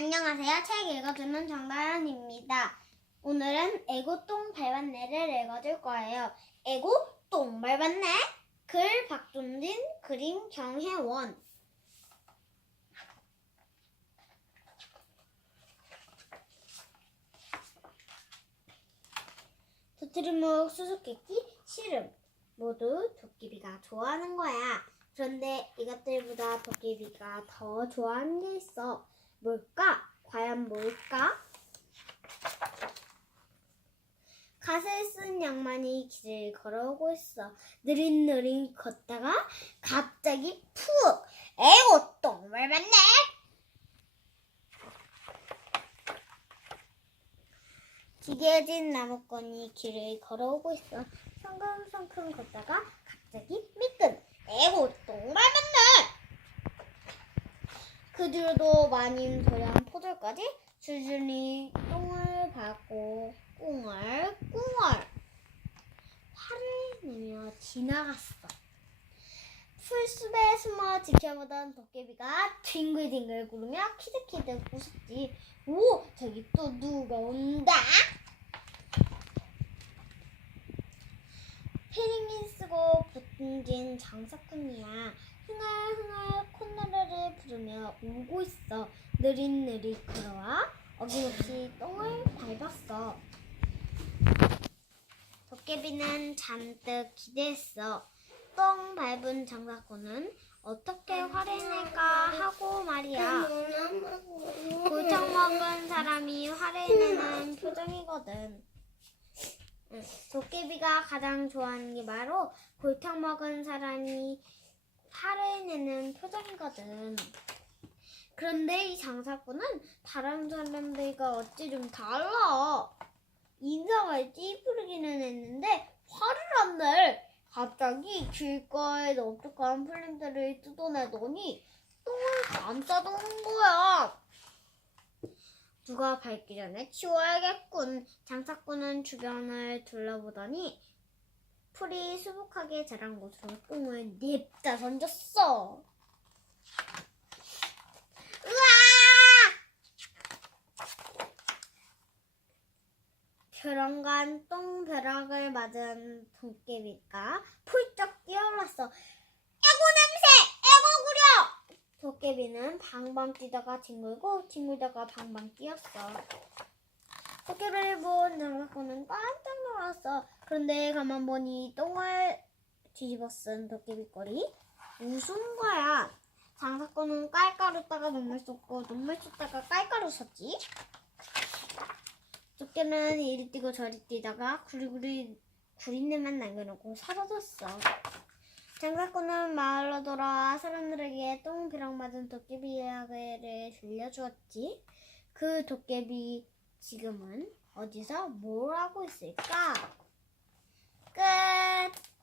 안녕하세요. 책 읽어주는 정다현입니다. 오늘은 애고똥 밟았네를 읽어줄 거예요. 애고똥 밟았네? 글 박존진, 그림 경혜원. 도트리묵, 수수께끼, 시름. 모두 도깨비가 좋아하는 거야. 그런데 이것들보다 도깨비가 더 좋아하는 게 있어. 뭘까? 과연 뭘까? 갓을 쓴 양반이 길을 걸어오고 있어. 느릿느릿 걷다가 갑자기 푹! 에고 똥을 맞네! 기계진 나무꾼이 길을 걸어오고 있어. 성큼성큼 걷다가 갑자기 미끈! 에고 똥을 맞네! 그 뒤로도 많이 도량 포들까지 줄줄이 똥을 밟고 꿍얼 꿍얼 화를 내며 지나갔어. 풀숲에 숨어 지켜보던 도깨비가 뒹글뒹글 구르며 키득키득 웃었지. 오, 저기 또 누가 온다. 패링이 쓰고 붙은 장사꾼이야. 흥얼흥얼 콧노래를 부르며 울고 있어. 느릿느릿 걸어와 어김없이 똥을 밟았어. 도깨비는 잔뜩 기대했어. 똥 밟은 장사꾼은 어떻게 화를 낼까 하고 말이야. 골탕 먹은 사람이 화를 내는 표정이거든. 응, 도깨비가 가장 좋아하는 게 바로 골탕 먹은 사람이 화를 내는 표정이거든. 그런데 이 장사꾼은 다른 사람들과 어찌 좀 달라. 인상을 찌푸리기는 했는데 화를 안 내. 갑자기 길가에 넓적한 플랜들을 뜯어내더니 똥을 감싸도는 거야. 누가 밟기 전에 치워야겠군. 장사꾼은 주변을 둘러보더니 풀이 수북하게 자란 곳으로 똥을 냅다 던졌어. 으아! 벼랑간 똥벼락을 맞은 도깨비가 훌쩍 뛰어올랐어. 애고 냄새! 애고 구려! 도깨비는 방방 뛰다가 뒹굴고 뒹굴다가 방방 뛰었어. 도깨비를 본 장사꾼은 깜짝 놀랐어. 그런데 가만 보니 똥을 뒤집어 쓴 도깨비 꼴이 무슨 거야. 장사꾼은 깔깔 웃다가 눈물 쏟고 눈물 쏟다가 깔깔 웃었지. 도깨는 이리 뛰고 저리 뛰다가 구리구리 구린내만 남겨놓고 사라졌어. 장사꾼은 마을로 돌아와 사람들에게 똥 비랑 맞은 도깨비 이야기를 들려주었지. 그 도깨비 지금은 어디서 뭘 하고 있을까? 끝!